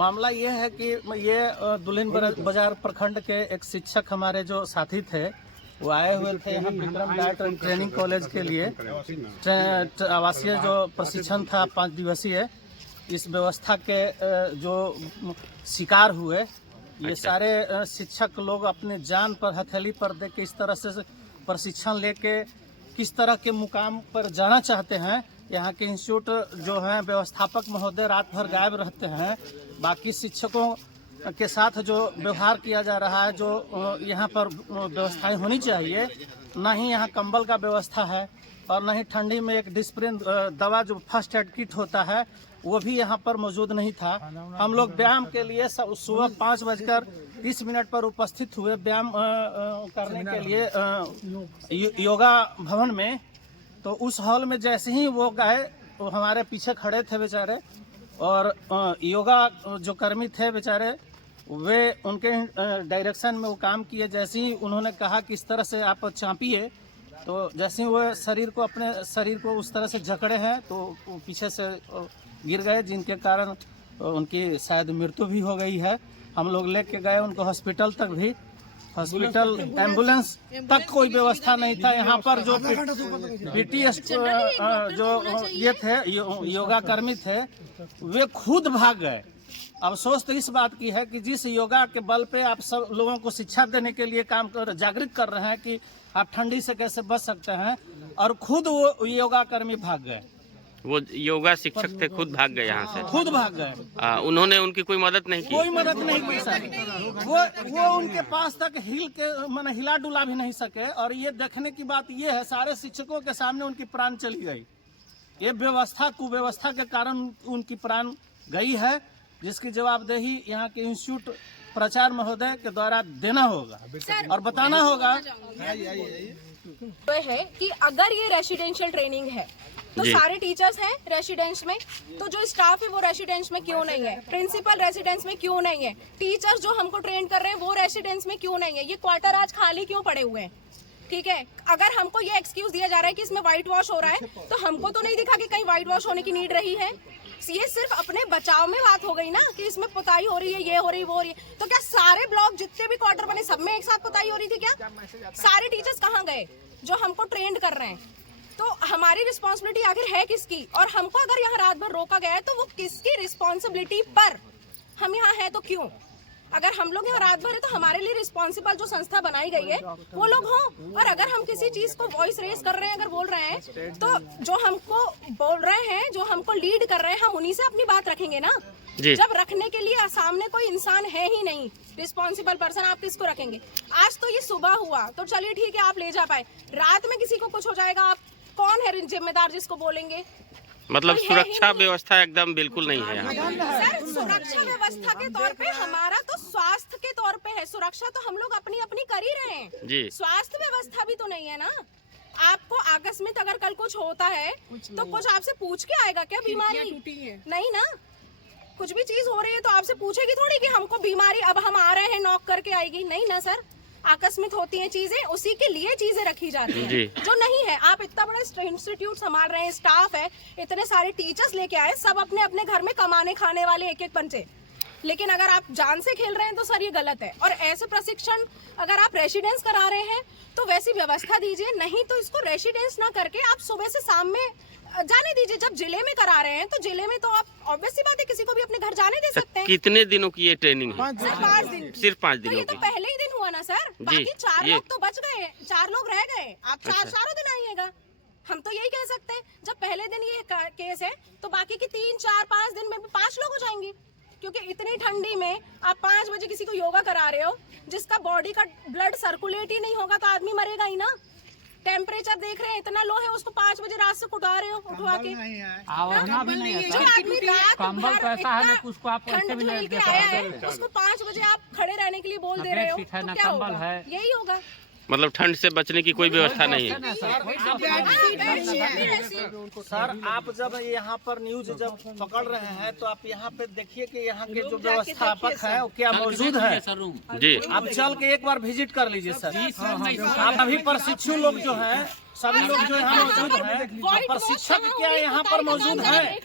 मामला ये है कि ये दुल्हिन बाजार प्रखंड के एक शिक्षक हमारे जो साथी थे वो आए हुए थे यहाँ विक्रम डाइट ट्रेनिंग कॉलेज के लिए। आवासीय जो प्रशिक्षण था 5 दिवसीय, इस व्यवस्था के जो शिकार हुए ये सारे शिक्षक लोग अपने जान पर हथेली पर दे के इस तरह से प्रशिक्षण लेके किस तरह के मुकाम पर जाना चाहते हैं। यहाँ के इंस्टीट्यूट जो है व्यवस्थापक महोदय रात भर गायब रहते हैं। बाकी शिक्षकों के साथ जो व्यवहार किया जा रहा है, जो यहाँ पर व्यवस्थाएं होनी चाहिए, न ही यहाँ कंबल का व्यवस्था है और न ही ठंडी में एक डिस्प्रिन दवा जो फर्स्ट एड किट होता है वो भी यहाँ पर मौजूद नहीं था। हम लोग व्यायाम के लिए सुबह 5:30 पर उपस्थित हुए व्यायाम करने के लिए योगा भवन में। तो उस हॉल में जैसे ही वो गए, वो हमारे पीछे खड़े थे बेचारे, और योगा जो कर्मी थे बेचारे वे उनके डायरेक्शन में वो काम किए। जैसे ही उन्होंने कहा कि इस तरह से आप चापिए, तो जैसे ही वो शरीर को अपने शरीर को उस तरह से जकड़े हैं तो वो पीछे से गिर गए, जिनके कारण उनकी शायद मृत्यु भी हो गई है। हम लोग लेके गए उनको हॉस्पिटल तक भी, हॉस्पिटल एम्बुलेंस तक कोई व्यवस्था नहीं था। यहाँ पर जो पीटी जो ये थे योगा कर्मी थे वे खुद भाग गए। अफसोस तो इस बात की है कि जिस योगा के बल पे आप सब लोगों को शिक्षा देने के लिए काम कर जागृत कर रहे हैं कि आप ठंडी से कैसे बच सकते हैं, और खुद वो योगा कर्मी भाग गए। वो योगा शिक्षक थे, खुद भाग गए यहाँ से, खुद भाग गए। उन्होंने उनकी कोई मदद नहीं की? कोई मदद नहीं की सर। वो उनके पास तक हिला डुला भी नहीं सके। और ये देखने की बात ये है, सारे शिक्षकों के सामने उनकी प्राण चली गई। ये व्यवस्था कुव्यवस्था के कारण उनकी प्राण गई है, जिसकी जवाबदेही यहाँ के इंस्टीट्यूट प्राचार्य महोदय के द्वारा देना होगा और बताना होगा। तो है कि अगर ये रेसिडेंशियल ट्रेनिंग है तो सारे टीचर्स हैं रेसिडेंस में, तो जो स्टाफ है वो रेसिडेंस में क्यों नहीं है? प्रिंसिपल रेसिडेंस में क्यों नहीं है? टीचर्स जो हमको ट्रेन कर रहे हैं वो रेसिडेंस में क्यों नहीं है? ये क्वार्टर आज खाली क्यों पड़े हुए हैं? ठीक है, अगर हमको ये एक्सक्यूज दिया जा रहा है कि इसमें व्हाइट वॉश हो रहा है, तो हमको तो नहीं दिखा कि कहीं व्हाइट वॉश होने की नीड रही है। ये सिर्फ अपने बचाव में बात हो गई ना कि इसमें पुताई हो रही है, ये हो रही, वो हो रही है। तो क्या सारे ब्लॉक जितने भी क्वार्टर बने सब में एक साथ पुताई हो रही थी क्या? सारे टीचर्स कहाँ गए जो हमको ट्रेंड कर रहे हैं? तो हमारी रिस्पॉन्सिबिलिटी आखिर है किसकी? और हमको अगर यहाँ रात भर रोका गया है तो वो किसकी रिस्पॉन्सिबिलिटी पर? हम यहाँ है तो क्यों? अगर हम लोग यहाँ रात भर है तो हमारे लिए रिस्पॉन्सिबल जो संस्था बनाई गई है वो लोग हों। और अगर हम किसी चीज को वॉइस रेस कर रहे हैं, अगर बोल रहे हैं, तो जो हमको बोल रहे हैं, जो हमको लीड कर रहे हैं, हम उन्हीं से अपनी बात रखेंगे ना। जब रखने के लिए सामने कोई इंसान है ही नहीं, रिस्पॉन्सिबल पर्सन, आप किसको रखेंगे? आज तो ये सुबह हुआ तो चलिए ठीक है, आप ले जा पाए। रात में किसी को कुछ हो जाएगा, आप कौन है जिम्मेदार जिसको बोलेंगे? मतलब सुरक्षा व्यवस्था एकदम बिल्कुल नहीं है यहाँ। सर, सुरक्षा व्यवस्था के तौर पे हमारा तो स्वास्थ्य के तौर पे है। सुरक्षा तो हम लोग अपनी अपनी कर ही रहे हैं जी। स्वास्थ्य व्यवस्था भी तो नहीं है ना। आपको आकस्मिक अगर कल कुछ होता है तो कुछ आपसे पूछ के आएगा क्या बीमारी? नहीं ना। कुछ भी चीज हो रही है तो आपसे पूछेगी थोड़ी कि हमको बीमारी, अब हम आ रहे हैं नॉक करके आएगी? नहीं ना सर। आकस्मिक होती हैं चीजें, उसी के लिए चीजें रखी जाती हैं जो नहीं है। आप इतना बड़ा इंस्टीट्यूट संभाल रहे हैं, स्टाफ है, इतने सारे टीचर्स लेके आए, सब अपने अपने घर में कमाने खाने वाले एक एक बच्चे, लेकिन अगर आप जान से खेल रहे हैं तो सर ये गलत है। और ऐसे प्रशिक्षण अगर आप रेसिडेंस करा रहे हैं तो वैसी व्यवस्था दीजिए, नहीं तो इसको रेसिडेंस ना करके आप सुबह से शाम में जाने दीजिए। जब जिले में करा रहे हैं तो जिले में तो आप ऑब्वियस सी बात है किसी को भी अपने घर जाने दे सकते हैं। कितने दिनों की ये ट्रेनिंग है? 5 दिन। सिर्फ 5 दिनों तो ये तो पहले ही दिन हुआ ना सर। बाकी 4 लोग तो बच गए, 4 लोग रह गए। आप चारों दिन आइएगा, हम तो यही कह सकते हैं। जब पहले दिन ये केस है तो बाकी की 3, 4, 5 दिन में 5 लोग हो जाएंगे। क्योंकि इतनी ठंडी में आप 5 बजे किसी को योगा करा रहे हो, जिसका बॉडी का ब्लड सर्कुलेट ही नहीं होगा तो आदमी मरेगा ही ना। टेम्परेचर देख रहे हैं इतना लो है, उसको 5 बजे रात से उठा रहे हो, उठवा के। जो आदमी रात भर उसको 5 बजे आप खड़े रहने के लिए बोल दे रहे हो, तो क्या होगा? यही होगा। मतलब ठंड से बचने की कोई व्यवस्था नहीं है। सर, आप जब यहाँ पर न्यूज जब पकड़ रहे हैं तो आप यहाँ पे देखिए कि यहाँ के जो व्यवस्थापक है वो क्या मौजूद है जी। आप चल के एक बार विजिट कर लीजिए सर। आप अभी प्रशिक्षु लोग जो हैं, सभी लोग जो यहाँ मौजूद हैं, प्रशिक्षक क्या यहाँ पर मौजूद है,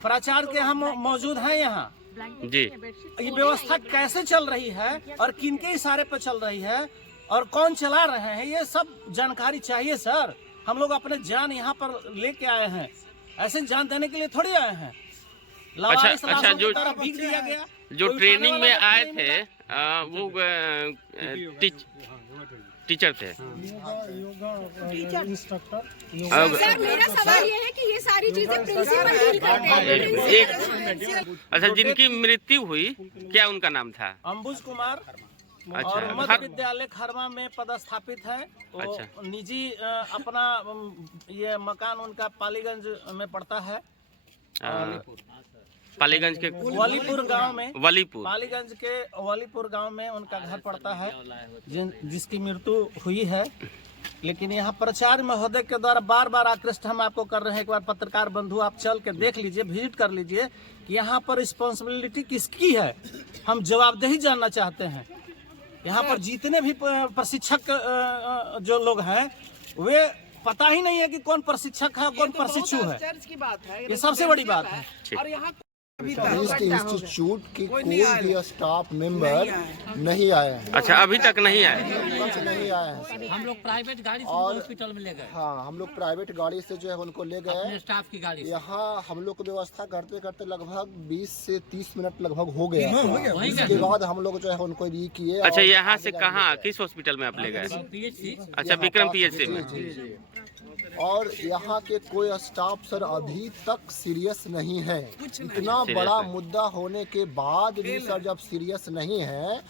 प्राचार्य के यहाँ मौजूद है यहाँ। जी। ये व्यवस्था कैसे चल रही है और किनके इशारे पर चल रही है और कौन चला रहे हैं, ये सब जानकारी चाहिए सर। हम लोग अपने जान यहाँ पर लेके आए हैं, ऐसे जान देने के लिए थोड़ी आए हैं। अच्छा, जो भीग दिया गया, जो ट्रेनिंग में आए थे वो टीचर थे। सर मेरा सवाल ये है कि ये सारी चीजें प्रिंसिपल डील करते हैं। अच्छा, जिनकी मृत्यु हुई क्या उनका नाम था? अंबुज कुमार। अच्छा, और मध्य विद्यालय खरमा में पदस्थापित है। अच्छा। निजी अपना ये मकान उनका पालीगंज में पड़ता है। पालीगंज के वलीपुर गांव में, पालीगंज के वलीपुर गांव में उनका घर पड़ता है, जिसकी मृत्यु हुई है। लेकिन यहाँ प्राचार्य महोदय के द्वारा बार बार आकृष्ट हम आपको कर रहे हैं। एक बार पत्रकार बंधु आप चल के देख लीजिए, विजिट कर लीजिए कि यहाँ पर रिस्पॉन्सिबिलिटी किसकी है। हम जवाबदेही जानना चाहते हैं। यहाँ पर जितने भी प्रशिक्षक जो लोग हैं, वे पता ही नहीं है कि कौन प्रशिक्षक है, कौन प्रशिक्षु है। ये सबसे बड़ी बात है। और यहाँ इंस्टीट्यूट की कोई भी स्टाफ मेंबर नहीं आए हैं। अच्छा, अभी तक नहीं आए हैं। हम लोग प्राइवेट गाड़ी से हॉस्पिटल में ले गए। हाँ, हम लोग प्राइवेट गाड़ी से जो है उनको ले गए, स्टाफ की गाड़ी। यहाँ हम लोग को व्यवस्था करते करते लगभग 20 से 30 मिनट लगभग हो गया। इसके बाद हम लोग जो है उनको ये किए। अच्छा, यहाँ से कहाँ, किस हॉस्पिटल में आप ले गए? अच्छा, विक्रम PHC में। और यहाँ के कोई स्टाफ सर अभी तक सीरियस नहीं है। इतना बड़ा मुद्दा होने के बाद भी सर जब सीरियस नहीं है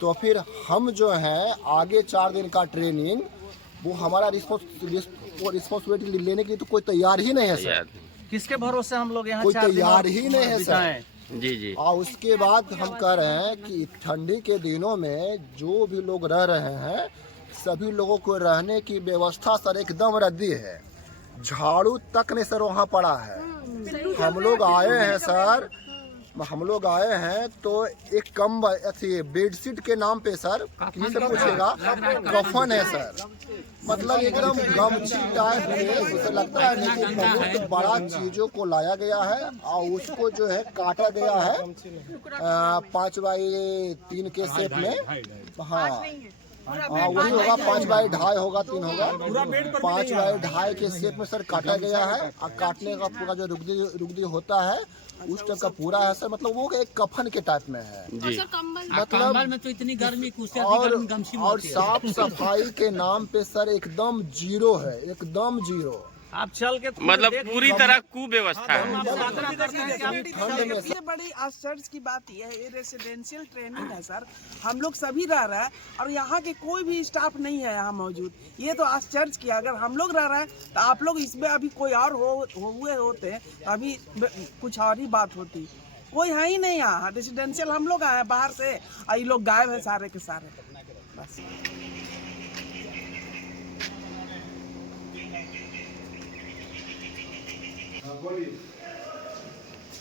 तो फिर हम जो है आगे 4 दिन का ट्रेनिंग, वो हमारा रिस्पॉन्सिबिलिटी लेने के लिए तो कोई तैयार ही नहीं है सर। किसके भरोसे हम लोग यहाँ कोई तैयार ही नहीं है सर। जी। और उसके बाद हम कह रहे हैं कि ठंडी के दिनों में जो भी लोग रह रहे हैं, सभी लोगों को रहने की व्यवस्था सर एकदम रद्दी है। झाड़ू तक नहीं सर वहाँ पड़ा है। हम लोग आए हैं सर, हम लोग आए हैं तो एक कंबल बेडशीट के नाम पे सर किसी से पूछेगा कफन है सर। मतलब एकदम गमछी टाइप में उसे लगता है कि बहुत बड़ा चीजों को लाया गया है और उसको जो है काटा गया है 5x3 के शेप में। हाँ, वही होगा, 5x2.5 होगा, 3 होगा, 5x2.5 के शेप में सर काटा गया है। और काटने का पूरा जो रुगदी होता है उस टाइप का पूरा है सर। मतलब वो एक कफन के टाइप में है जी। मतलब में तो इतनी गर्मी और साफ सफाई के नाम पे सर एकदम जीरो है, एकदम जीरो। आप चल के मतलब पूरी तरह कुव्यवस्था है। ये बड़ी आश्चर्य की बात यह है, ये रेसिडेंशियल ट्रेनिंग है सर। हम लोग सभी रह रहे हैं और यहाँ के कोई भी स्टाफ नहीं है यहाँ मौजूद। ये तो आश्चर्य किया। अगर हम लोग रह रहे हैं तो आप लोग इसमें अभी कोई और हुए होते तो अभी कुछ और ही बात होती। कोई है ही नहीं यहाँ। रेसिडेंशियल हम लोग आए हैं बाहर से और ये लोग गायब है सारे के सारे। बस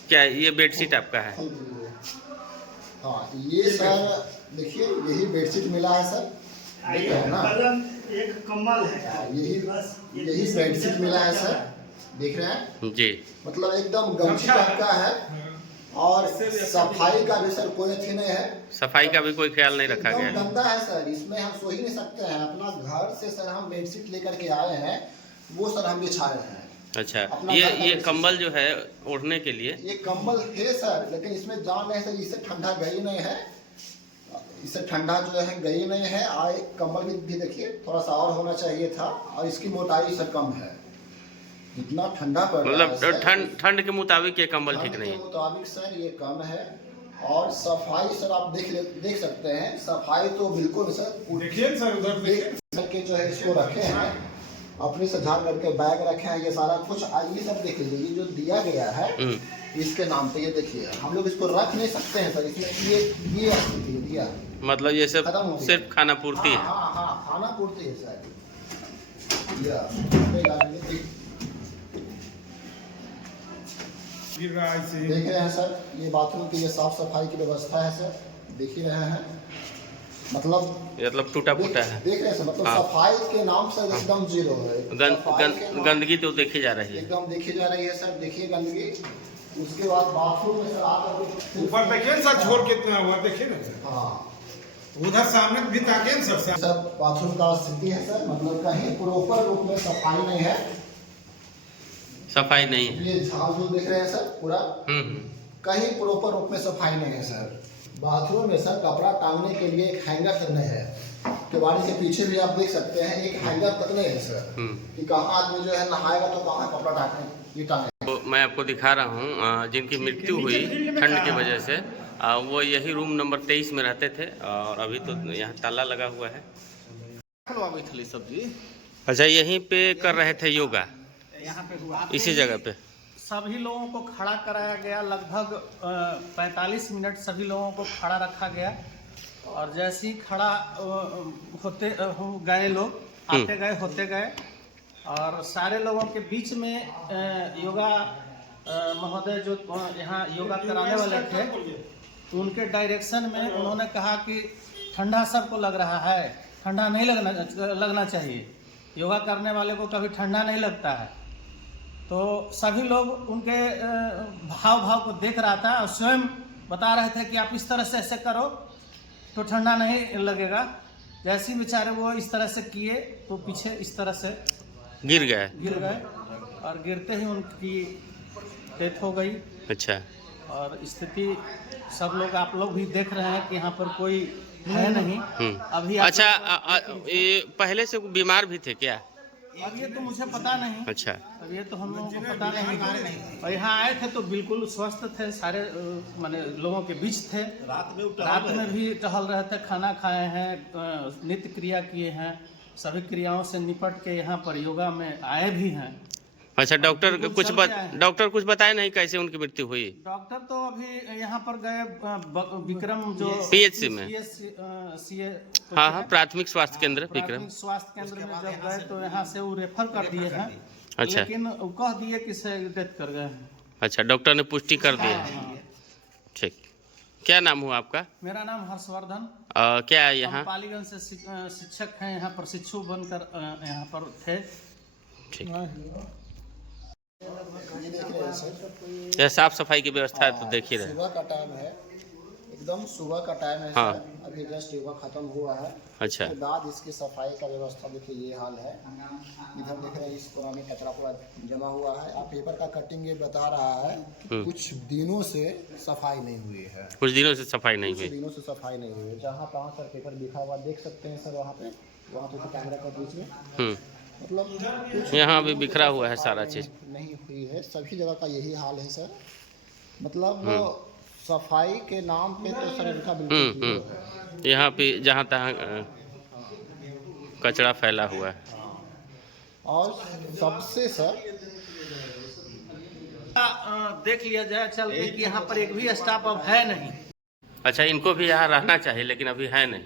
क्या ये बेडशीट आपका है? हाँ, ये सर देखिए, यही बेडशीट मिला है सर, देख रहे हैं ना, एक कम्बल है, यही बेडशीट मिला है सर, देख रहे हैं जी। मतलब एकदम गमछी टाइप का है। और सफाई का भी सर कोई अच्छी नहीं है। सफाई का भी कोई ख्याल नहीं रखा गया है। गंदा है सर, इसमें हम सो ही नहीं सकते हैं। अपना घर से सर हम बेडशीट लेकर के आए हैं, वो सर हम बिछा रहे हैं। अच्छा, ये कंबल जो है ओढ़ने के लिए, ये कंबल है सर, लेकिन इसमें जान नहीं सर, इससे ठंडा गई नहीं है, इससे ठंडा जो है गई नहीं है। और कंबल भी देखिए थोड़ा सा और होना चाहिए था, और इसकी मोटाई सर कम है। इतना ठंडा पड़ रहा है, मतलब ठंड के मुताबिक ये कंबल ठीक नहीं है। मुताबिक सर ये कम है। और सफाई सर आप देख सकते हैं, सफाई तो बिल्कुल सर देखिए सर, उधर देखिए जो है इसको रखे हैं, अपने से झाड़ करके बैग रखे हैं, ये सारा कुछ। ये सब देख लीजिए, ये जो दिया गया है इसके नाम पे, ये देखिए हम लोग इसको रख नहीं सकते हैं सर, इसमें ये दिया, मतलब ये सब सिर्फ खाना पूर्ति है। हाँ, खाना पूर्ति है सर। देख रहे हैं सर, ये बाथरूम की ये साफ सफाई की व्यवस्था है सर, देख ही रहे हैं। मतलब टूटा फूटा है, देख रहे हैं सर। मतलब सफाई के नाम से एकदम जीरो है। गंदगी तो देखी जा रही है, एकदम देखी जा रही है सर। देखिए गंदगी, उसके बाद बाथरूम में सर आकर ऊपर देखिए ना सर, झोर कितना हुआ देखिए ना सर। हाँ उधर सामने भी ताकिए ना सर। सर बाथरूम का स्थिति है सर, मतलब कहीं प्रॉपर रूप में सफाई नहीं है। सफाई नहीं है। ये झाड़ जो देख रहे हैं सर पूरा, कहीं प्रॉपर रूप में सफाई नहीं है सर। बाथरूम में सर कपड़ा टांगने के लिए एक हैंगर तक नहीं है। केवाड़ी के पीछे भी आप देख सकते हैं एक हैंगर तक नहीं है सर, कि कहाँ आदमी जो है नहाएगा तो कहाँ कपड़ा टांगे। तो मैं आपको दिखा रहा हूँ जिनकी मृत्यु हुई ठंड की वजह से, वो यही रूम नंबर 23 में रहते थे और अभी तो यहाँ ताला लगा हुआ है। अच्छा, यहीं पे कर रहे थे योगा, यहाँ पे हुआ इसी जगह पे सभी लोगों को खड़ा कराया गया। लगभग 45 मिनट सभी लोगों को खड़ा रखा गया और जैसे ही खड़ा होते गए लोग आते गए होते गए और सारे लोगों के बीच में योगा महोदय जो यहाँ योगा कराने वाले थे, तो उनके डायरेक्शन में उन्होंने कहा कि ठंडा सबको लग रहा है, ठंडा नहीं लगना चाहिए। योगा करने वाले को कभी ठंडा नहीं लगता है। तो सभी लोग उनके भाव को देख रहा था और स्वयं बता रहे थे कि आप इस तरह से ऐसे करो तो ठंडा नहीं लगेगा। जैसे ही बेचारे वो इस तरह से किए तो पीछे इस तरह से गिर गए और गिरते ही उनकी डेथ हो गई। अच्छा, और स्थिति सब लोग आप लोग भी देख रहे हैं कि यहाँ पर कोई है नहीं अभी। अच्छा, ये पहले से बीमार भी थे क्या? अब ये तो मुझे पता नहीं। अच्छा, अब ये तो हम लोगों को पता नहीं। और यहाँ आए थे तो बिल्कुल स्वस्थ थे, सारे माने लोगों के बीच थे। रात में भी टहल रहे थे, खाना खाए हैं, नित्य क्रिया किए हैं, सभी क्रियाओं से निपट के यहाँ पर योगा में आए भी हैं। अच्छा, डॉक्टर कुछ बताया नहीं कैसे उनकी मृत्यु हुई? डॉक्टर तो अभी यहाँ पर गए विक्रम जो PHC में, हाँ, प्राथमिक स्वास्थ्य केंद्र विक्रम स्वास्थ्य केंद्र में जब गए तो यहाँ से वो रेफर कर दिए हैं। अच्छा, लेकिन कह दिए कि से डेथ कर गए हैं। अच्छा, डॉक्टर ने पुष्टि कर दी है। ठीक, क्या नाम हुआ आपका? मेरा नाम हर्षवर्धन। क्या है यहाँ? पालीगंज से शिक्षक हैं, यहाँ प्रशिक्षु बनकर यहाँ पर थे। ठीक, ये देख रहे हैं सर, यह साफ सफाई की व्यवस्था है तो देख ही रहे। सुबह का टाइम है, एकदम सुबह का टाइम है हाँ। सर। अभी जस्ट योगा खत्म हुआ है। अच्छा, उसके बाद इसकी सफाई का व्यवस्था देखिए ये हाल है। इधर देख रहे हैं इस कोना में कचरा पूरा जमा हुआ है। आप पेपर का कटिंग ये बता रहा है कि कुछ दिनों से सफाई नहीं हुई है। कुछ दिनों से सफाई नहीं हुई। दिनों से सफाई नहीं हुई है। जहाँ तहाँ सर पेपर लिखा हुआ देख सकते हैं सर, वहाँ पे कैमरा का बीच में मतलब यहाँ भी बिखरा हुआ है सारा चीज। नहीं हुई है, सभी जगह का यही हाल है सर। मतलब सफाई के नाम पे तो सर इनका बिल्कुल यहाँ पे जहाँ तहाँ कचरा फैला हुआ है। और सबसे सर देख लिया जाए चल कि यहाँ पर एक भी स्टाफ अब है नहीं। अच्छा, इनको भी यहाँ रहना चाहिए लेकिन अभी है नहीं।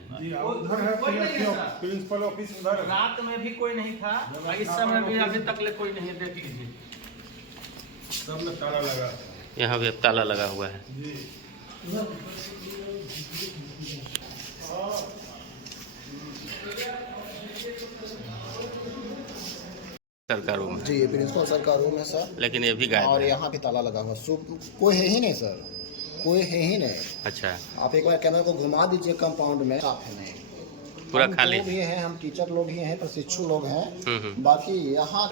प्रिंसिपल ऑफिस उधर, रात में भी कोई नहीं था, इस समय भी अभी तक ले कोई नहीं। देख लीजिए सब में ताला लगा, यहाँ भी अब ताला लगा हुआ है। सर का रूम है जी, ये प्रिंसिपल सर का रूम है सर, लेकिन ये भी गायब और है। यहाँ भी ताला लगा हुआ। कोई है ही नहीं सर, कोई है ही नहीं। अच्छा, आप एक बार कैमरा को घुमा दीजिए कंपाउंड में, स्टाफ है नहीं, पूरा हम खाली लोग भी हैं, हम टीचर लोग ही हैं, प्रशिक्षु लोग हैं। बाकी यहाँ